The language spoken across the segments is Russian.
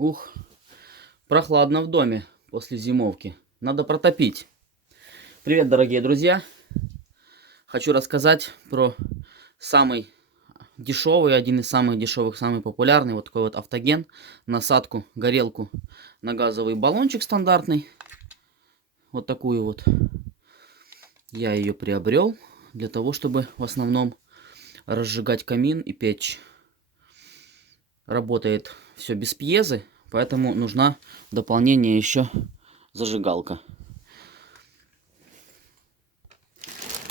Ух, прохладно в доме после зимовки. Надо протопить. Привет, дорогие друзья. Хочу рассказать про самый дешевый, один из самых дешевых, самый популярный, вот такой вот автоген. Насадку, горелку на газовый баллончик стандартный. Вот такую вот. Я ее приобрел для того, чтобы в основном разжигать камин и печь. Работает все без пьезы, поэтому нужна в дополнение еще зажигалка.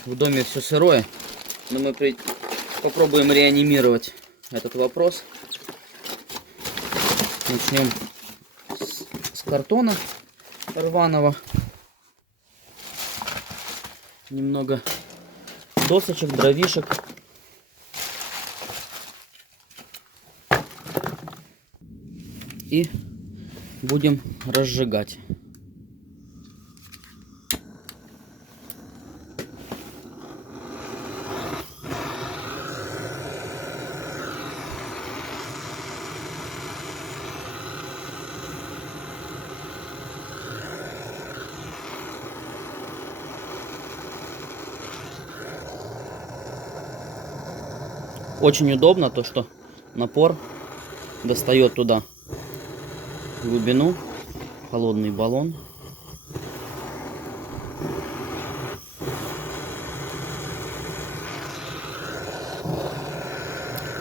В доме все сырое, но мы попробуем реанимировать этот вопрос. Начнем с картона рваного. Немного досочек, дровишек. И будем разжигать. Очень удобно то, что напор достает туда глубину, холодный баллон.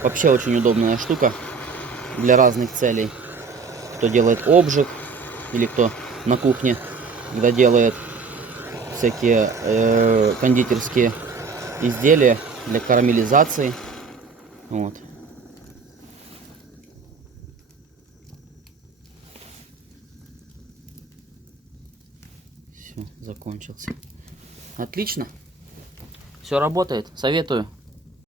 Вообще очень удобная штука для разных целей. Кто делает обжиг, или кто на кухне, когда делает всякие кондитерские изделия для карамелизации. Вот. Все, закончился. Отлично. Все работает. Советую.